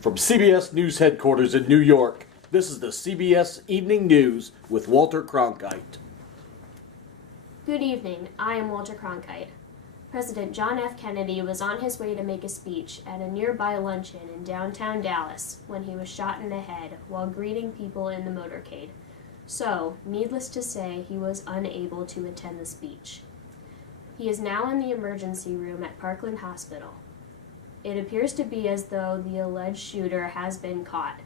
From CBS News headquarters in New York, this is the CBS Evening News with Walter Cronkite. Good evening, I am Walter Cronkite. President John F. Kennedy was on his way to make a speech at a nearby luncheon in downtown Dallas when he was shot in the head while greeting people in the motorcade. So, needless to say, he was unable to attend the speech. He is now in the emergency room at Parkland Hospital. It appears to be as though the alleged shooter has been caught.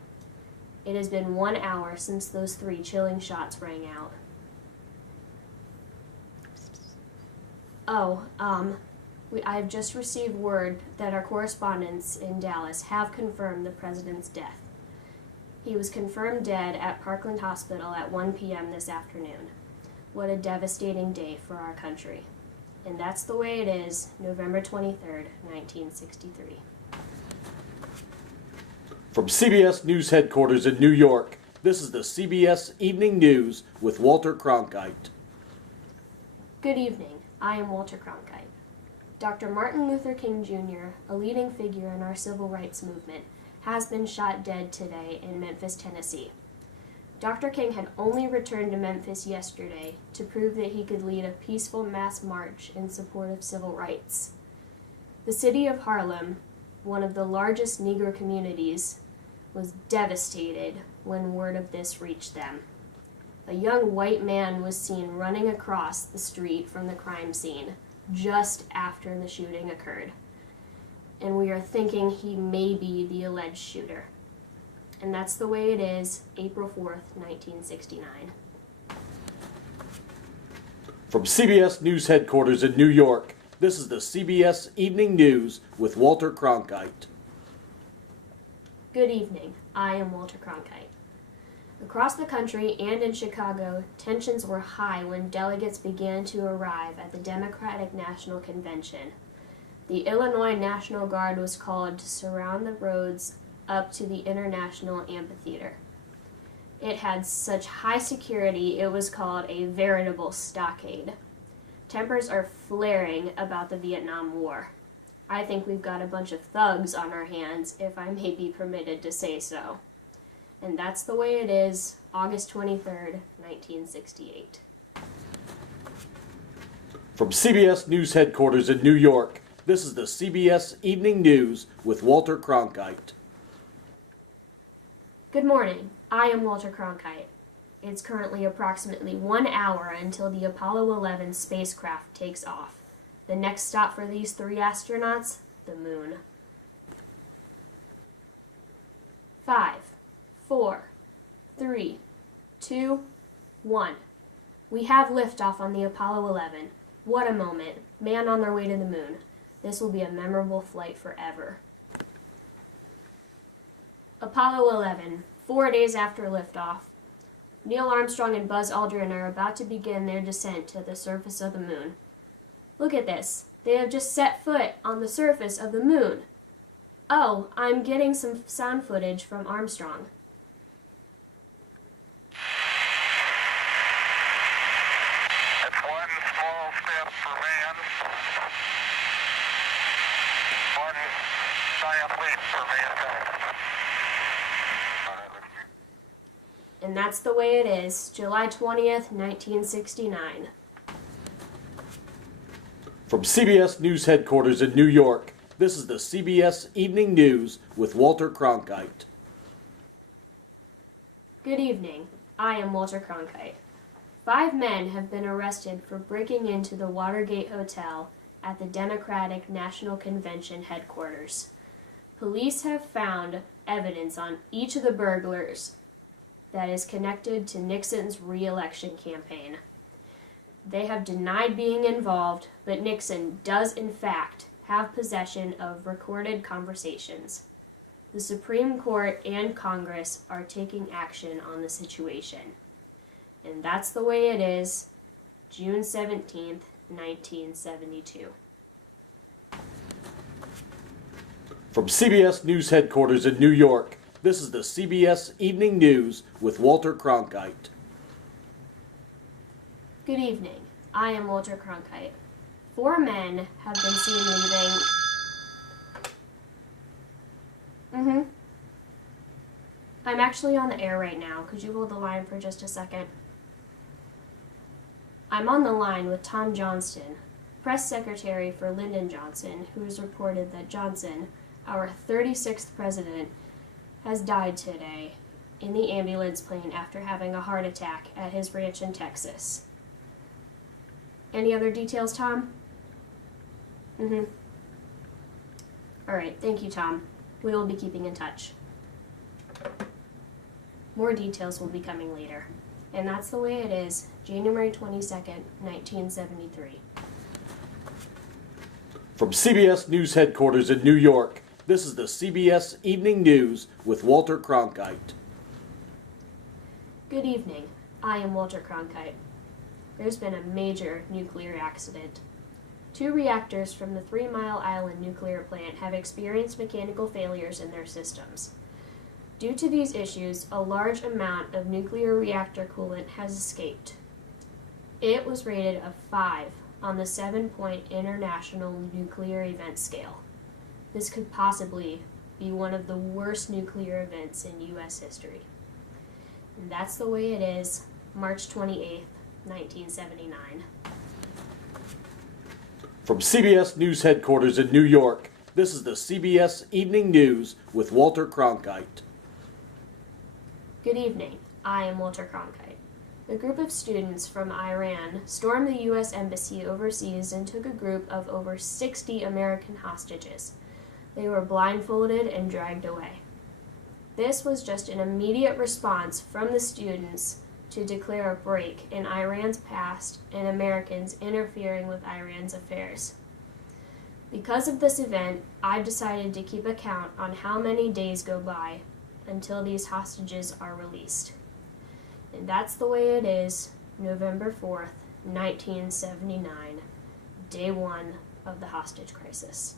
It has been 1 hour since those 3 chilling shots rang out. I've just received word that our correspondents in Dallas have confirmed the president's death. He was confirmed dead at Parkland Hospital at 1 p.m. this afternoon. What a devastating day for our country. And that's the way it is, November 23rd, 1963. From CBS News headquarters in New York, this is the CBS Evening News with Walter Cronkite. Good evening, I am Walter Cronkite. Dr. Martin Luther King Jr., a leading figure in our civil rights movement, has been shot dead today in Memphis, Tennessee. Dr. King had only returned to Memphis yesterday to prove that he could lead a peaceful mass march in support of civil rights. The city of Harlem, one of the largest Negro communities, was devastated when word of this reached them. A young white man was seen running across the street from the crime scene just after the shooting occurred, and we are thinking he may be the alleged shooter. And that's the way it is, April 4th, 1969. From CBS News headquarters in New York, this is the CBS Evening News with Walter Cronkite. Good evening, I am Walter Cronkite. Across the country and in Chicago, tensions were high when delegates began to arrive at the Democratic National Convention. The Illinois National Guard was called to surround the roads up to the International Amphitheater. It had such high security it was called a veritable stockade. Tempers are flaring about the Vietnam War. I think we've got a bunch of thugs on our hands, if I may be permitted to say so. And that's the way it is, August 23rd, 1968. From CBS News headquarters in New York, this is the CBS Evening News with Walter Cronkite. Good morning, I am Walter Cronkite. It's currently approximately 1 hour until the Apollo 11 spacecraft takes off. The next stop for these 3 astronauts, the moon. 5, 4, 3, 2, 1. We have liftoff on the Apollo 11. What a moment. Man on their way to the moon. This will be a memorable flight forever. Apollo 11, 4 days after liftoff. Neil Armstrong and Buzz Aldrin are about to begin their descent to the surface of the moon. Look at this. They have just set foot on the surface of the moon. Oh, I'm getting some sound footage from Armstrong. It's one small step for man, one giant leap for mankind. And that's the way it is, July 20th, 1969. From CBS News headquarters in New York, this is the CBS Evening News with Walter Cronkite. Good evening, I am Walter Cronkite. 5 men have been arrested for breaking into the Watergate Hotel at the Democratic National Convention headquarters. Police have found evidence on each of the burglars that is connected to Nixon's re-election campaign. They have denied being involved, but Nixon does in fact have possession of recorded conversations. The Supreme Court and Congress are taking action on the situation. And that's the way it is, June 17th, 1972. From CBS News headquarters in New York, this is the CBS Evening News with Walter Cronkite. Good evening, I am Walter Cronkite. 4 men have been seen leaving I'm actually on the air right now. Could you hold the line for just a second? I'm on the line with Tom Johnston, press secretary for Lyndon Johnson, who has reported that Johnson, our 36th president, has died today in the ambulance plane after having a heart attack at his ranch in Texas. Any other details, Tom? All right, thank you, Tom. We will be keeping in touch. More details will be coming later. And that's the way it is, January 22nd, 1973. From CBS News headquarters in New York, this is the CBS Evening News with Walter Cronkite. Good evening. I am Walter Cronkite. There's been a major nuclear accident. 2 reactors from the 3 Mile Island nuclear plant have experienced mechanical failures in their systems. Due to these issues, a large amount of nuclear reactor coolant has escaped. It was rated a 5 on the 7-point International Nuclear Event Scale. This could possibly be one of the worst nuclear events in U.S. history. And that's the way it is, March 28th, 1979. From CBS News headquarters in New York, this is the CBS Evening News with Walter Cronkite. Good evening. I am Walter Cronkite. A group of students from Iran stormed the U.S. Embassy overseas and took a group of over 60 American hostages. They were blindfolded and dragged away. This was just an immediate response from the students to declare a break in Iran's past and Americans interfering with Iran's affairs. Because of this event, I've decided to keep a count on how many days go by until these hostages are released. And that's the way it is, November 4th, 1979, day 1 of the hostage crisis.